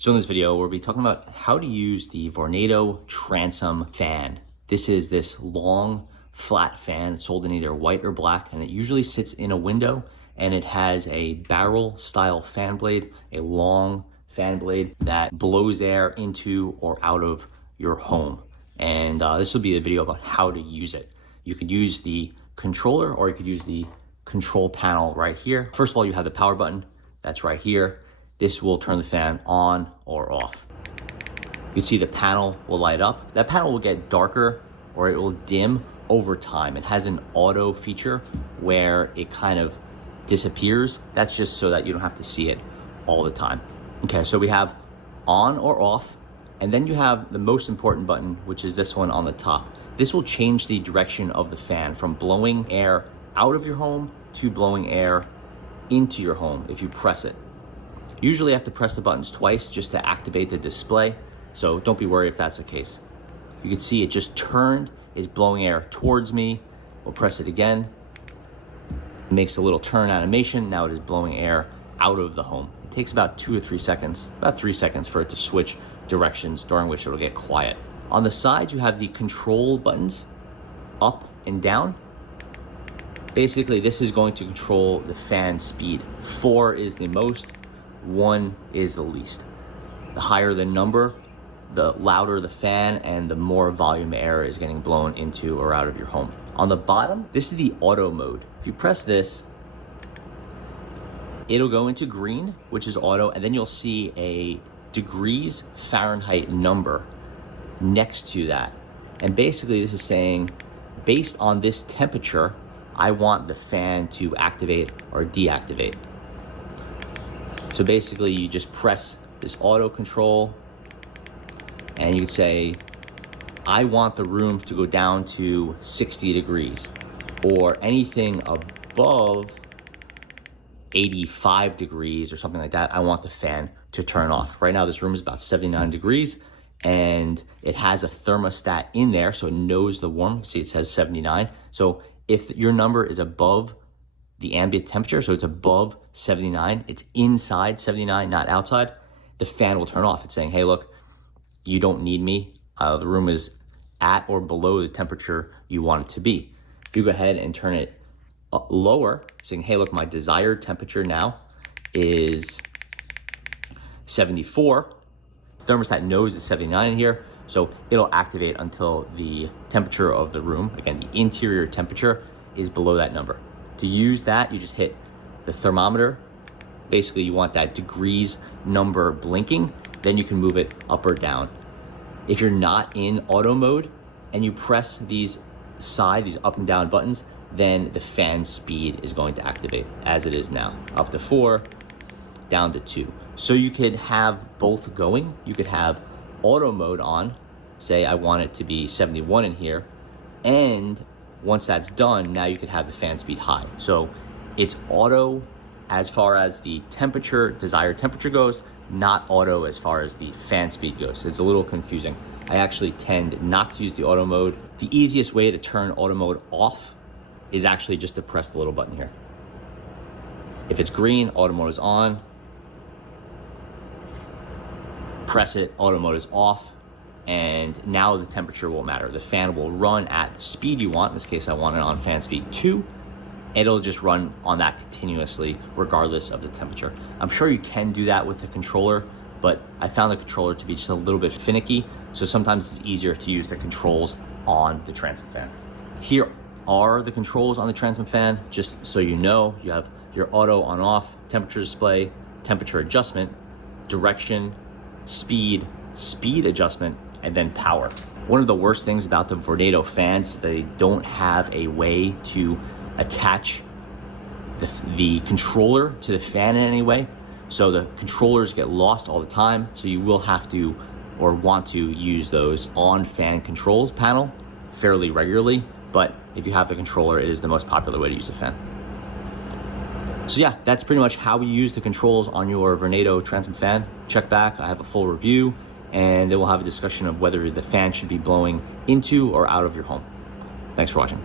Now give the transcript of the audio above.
So in this video, we'll be talking about how to use the Vornodo transom fan. This is this long, flat fan. It's sold in either white or black, and it usually sits in a window, and it has a barrel style fan blade, a long fan blade that blows air into or out of your home. And this will be a video about how to use it. You could use the controller or you could use the control panel right here. First of all, you have the power button that's right here. This will turn the fan on or off. You can see the panel will light up. That panel will get darker or it will dim over time. It has an auto feature where it kind of disappears. That's just so that you don't have to see it all the time. Okay, so we have on or off, and then you have the most important button, which is this one on the top. This will change the direction of the fan from blowing air out of your home to blowing air into your home if you press it. Usually I have to press the buttons twice just to activate the display, so don't be worried if that's the case. You can see it just turned, is blowing air towards me. We'll press it again. It makes a little turn animation. Now it is blowing air out of the home. It takes about 2 or 3 seconds, about 3 seconds for it to switch directions, during which it'll get quiet. On the sides, you have the control buttons, up and down. Basically, this is going to control the fan speed. 4 is the most, 1 is the least. The higher the number, the louder the fan and the more volume air is getting blown into or out of your home. On the bottom, this is the auto mode. If you press this, it'll go into green, which is auto, and then you'll see a degrees Fahrenheit number next to that. And basically this is saying, based on this temperature, I want the fan to activate or deactivate. So basically you just press this auto control and you could say, I want the room to go down to 60 degrees or anything above 85 degrees or something like that. I want the fan to turn off. Right now this room is about 79 degrees and it has a thermostat in there, so it knows the warm. See, it says 79. So if your number is above the ambient temperature, so it's above 79, it's inside 79, not outside, the fan will turn off. It's saying, hey, look, you don't need me. The room is at or below the temperature you want it to be. If you go ahead and turn it lower, saying, hey, look, my desired temperature now is 74. Thermostat knows it's 79 in here, so it'll activate until the temperature of the room, again, the interior temperature, is below that number. To use that, you just hit the thermometer. Basically, you want that degrees number blinking, then you can move it up or down. If you're not in auto mode and you press these up and down buttons, then the fan speed is going to activate as it is now, up to 4, down to 2. So you could have both going. You could have auto mode on, say I want it to be 71 in here, and once that's done, now you could have the fan speed high. So it's auto as far as the temperature, desired temperature goes, not auto as far as the fan speed goes. It's a little confusing. I actually tend not to use the auto mode. The easiest way to turn auto mode off is actually just to press the little button here. If it's green, auto mode is on. Press it, auto mode is off. And now the temperature won't matter. The fan will run at the speed you want. In this case, I want it on fan speed 2. It'll just run on that continuously regardless of the temperature. I'm sure you can do that with the controller, but I found the controller to be just a little bit finicky. So sometimes it's easier to use the controls on the transom fan. Here are the controls on the transom fan. Just so you know, you have your auto on off, temperature display, temperature adjustment, direction, speed adjustment, and then power. One of the worst things about the Vornodo fans is they don't have a way to attach the controller to the fan in any way. So the controllers get lost all the time. So you will have to or want to use those on fan controls panel fairly regularly. But if you have the controller, it is the most popular way to use a fan. So yeah, that's pretty much how we use the controls on your Vornodo transom fan. Check back, I have a full review, and then we'll have a discussion of whether the fan should be blowing into or out of your home. Thanks for watching.